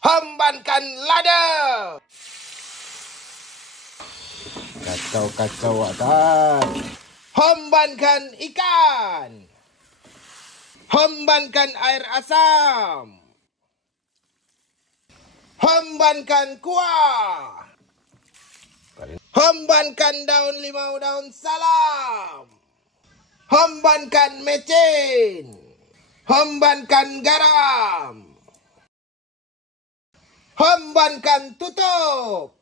Hembankan lada. Kacau wak kan. Hembankan ikan. Hembankan air asam. Hembankan kuah. Hembankan daun limau, daun salam. Hembankan mecin. Hembankan garam. Hembankan tutup.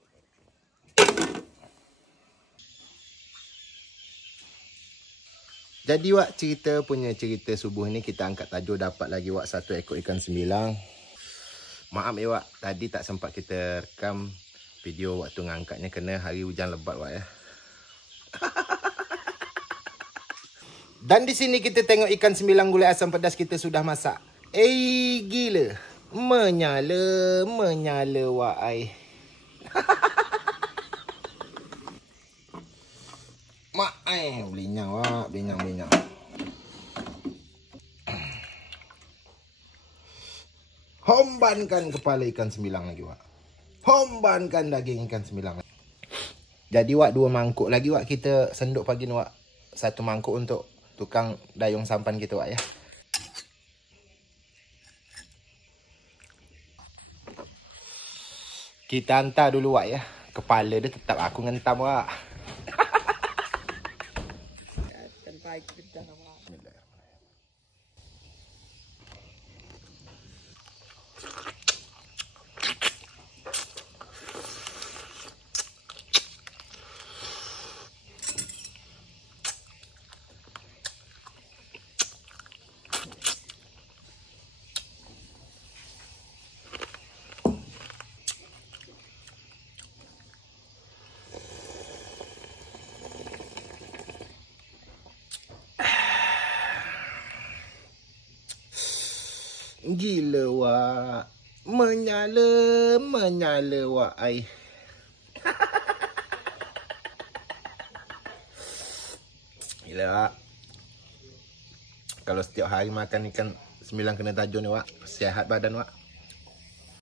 Jadi wak cerita subuh ni kita angkat tajuk dapat lagi wak satu ekor ikan sembilang. Maaf ya wak, tadi tak sempat kita rekam video waktu ngangkatnya kena hari hujan lebat wak ya. Dan di sini kita tengok ikan sembilang gulai asam pedas kita sudah masak. Gila. Menyala wak ai. Mak ai belinyang wak, belinyang. Hembankan kepala ikan sembilang lagi wak. Hembankan daging ikan sembilang. Jadi wak 2 mangkuk lagi wak kita senduk pagi ni wak. 1 mangkuk untuk tukang dayung sampan kita wak ya. Kita hantar dulu wak ya. Kepala dia tetap aku ngentam wak. Gila wak. Menyala wak ai. Gila wak. Kalau setiap hari makan ikan sembilang kena tajuk ni wak, sihat badan wak.